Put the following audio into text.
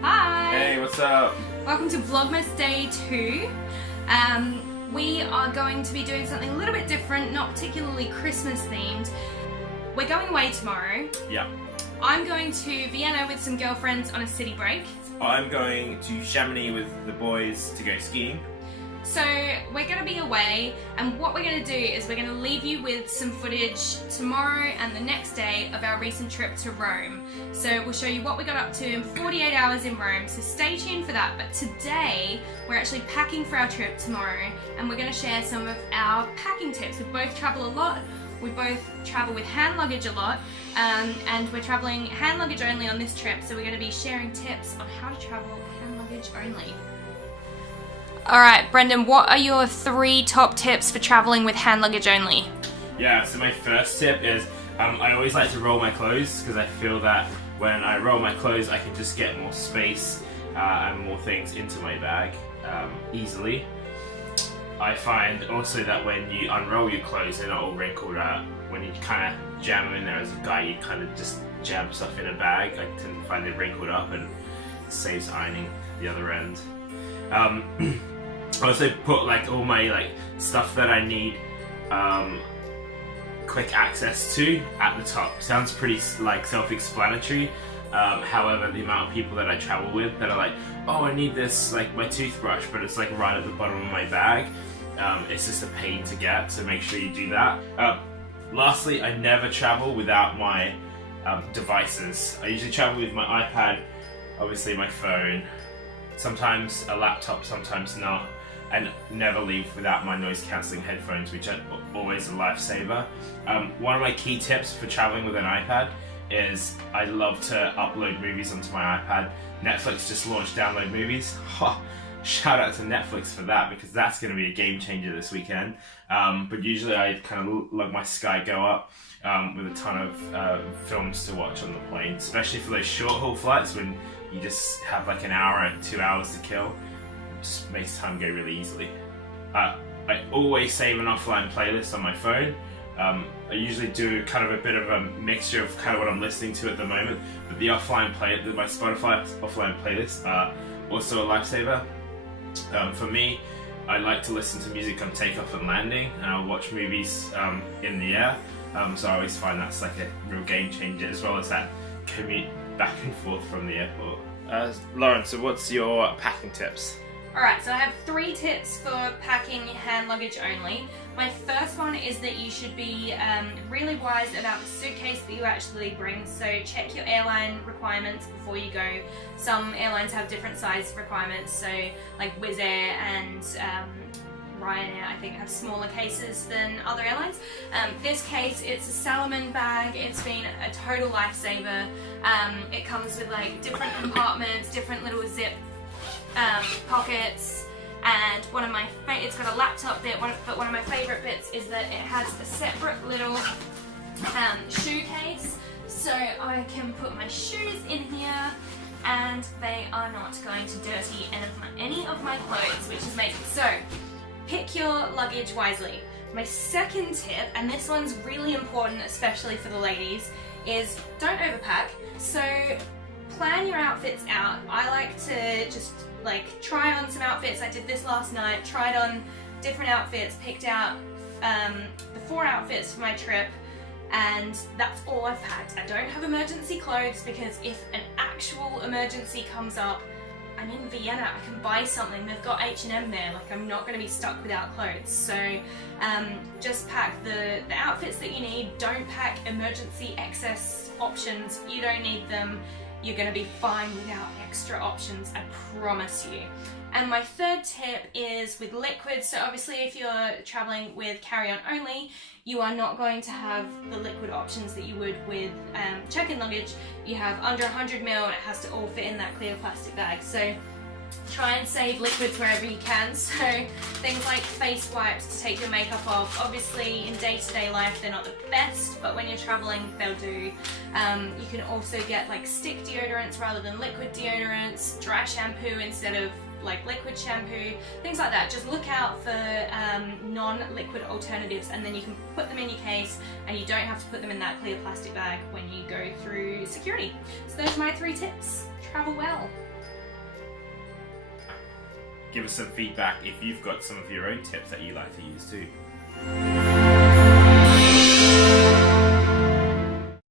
Hi! Hey, what's up? Welcome to Vlogmas Day 2. We are going to be doing something a little bit different, not particularly Christmas themed. We're going away tomorrow. Yeah. I'm going to Vienna with some girlfriends on a city break. I'm going to Chamonix with the boys to go skiing. So we're going to be away, and what we're going to do is we're going to leave you with some footage tomorrow and the next day of our recent trip to Rome. So we'll show you what we got up to in 48 hours in Rome, so stay tuned for that. But today we're actually packing for our trip tomorrow, and we're going to share some of our packing tips. We both travel a lot. We both travel with hand luggage a lot, and we're traveling hand luggage only on this trip, so we're going to be sharing tips on how to travel hand luggage only. Alright, Brendan, what are your 3 top tips for traveling with hand luggage only? Yeah, so my first tip is I always like to roll my clothes because I feel that when I roll my clothes I can just get more space and more things into my bag easily. I find also that when you unroll your clothes they're not all wrinkled out. When you kind of jam them in there as a guy, you kind of just jam stuff in a bag. I tend to find it wrinkled up and it saves ironing the other end. I also put like all my stuff that I need quick access to at the top. Sounds pretty self-explanatory. However, the amount of people that I travel with that are like, oh, I need this, like my toothbrush, but it's like right at the bottom of my bag. It's just a pain to get, so make sure you do that. Lastly, I never travel without my devices. I usually travel with my iPad, obviously my phone, sometimes a laptop, sometimes not, and never leave without my noise-cancelling headphones, which are always a lifesaver. One of my key tips for traveling with an iPad is I love to upload movies onto my iPad. Netflix just launched download movies. Shout out to Netflix for that, because that's going to be a game changer this weekend. But usually I kind of let my Sky go up with a ton of films to watch on the plane, especially for those short haul flights when you just have like an hour and 2 hours to kill. It just makes time go really easily. I always save an offline playlist on my phone. I usually do kind of a bit of a mixture of kind of what I'm listening to at the moment, but the offline my Spotify offline playlists are also a lifesaver. For me, I like to listen to music on takeoff and landing, and I'll watch movies in the air. So I always find that's like a real game changer, as well as that commute back and forth from the airport. Lauren, so what's your packing tips? Alright, so I have 3 tips for packing hand luggage only. My first one is that you should be really wise about the suitcase that you actually bring, so check your airline requirements before you go. Some airlines have different size requirements, so like Wizz Air and Ryanair, I think, have smaller cases than other airlines. This case, it's a Salomon bag. It's been a total lifesaver. It comes with like different compartments, different little zip pockets, and it's got a laptop bit, but one of my favourite bits is that it has a separate little shoe case, so I can put my shoes in here and they are not going to dirty any of my clothes, which is amazing. So pick your luggage wisely. My second tip, and this one's really important especially for the ladies, is don't overpack. So plan your outfits out. I like to just try on some outfits. I did this last night, tried on different outfits, picked out the 4 outfits for my trip, and that's all I've packed. I don't have emergency clothes because if an actual emergency comes up, I'm in Vienna, I can buy something. They've got H&M there, like I'm not going to be stuck without clothes. So just pack the outfits that you need. Don't pack emergency excess options. You don't need them. You're going to be fine without extra options, I promise you. And my third tip is with liquids. So obviously if you're traveling with carry-on only, you are not going to have the liquid options that you would with check-in luggage. You have under 100 ml and it has to all fit in that clear plastic bag. So try and save liquids wherever you can. So things like face wipes to take your makeup off. Obviously in day-to-day life they're not the best, but when you're traveling they'll do. You can also get like stick deodorants rather than liquid deodorants, dry shampoo instead of like liquid shampoo, things like that. Just look out for non-liquid alternatives, and then you can put them in your case and you don't have to put them in that clear plastic bag when you go through security. So those are my 3 tips. Travel well. Give us some feedback if you've got some of your own tips that you like to use too.